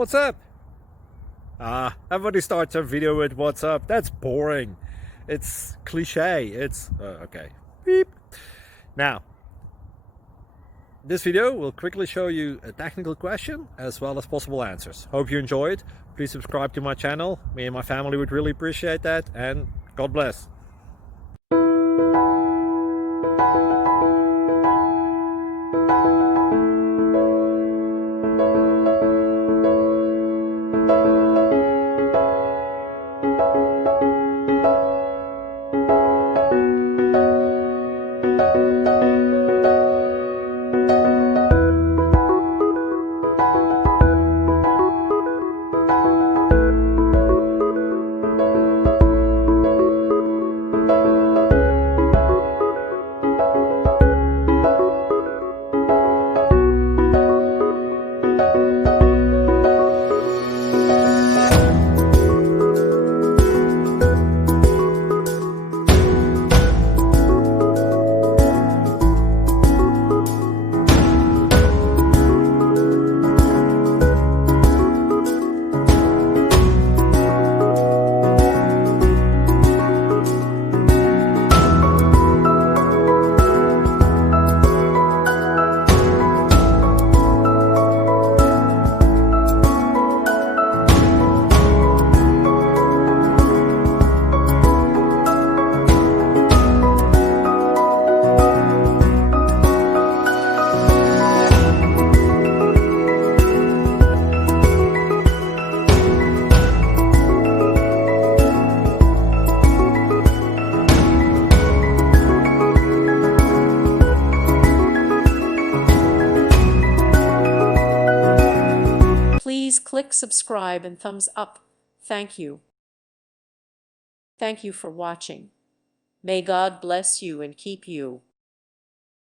What's up? Everybody starts a video with what's up. That's boring. It's cliche. It's okay. Beep. Now, this video will quickly show you a technical question as well as possible answers. Hope you enjoyed. Please subscribe to my channel. Me and my family would really appreciate that, and God bless. Please click subscribe and thumbs up. Thank you. Thank you for watching. May God bless you and keep you.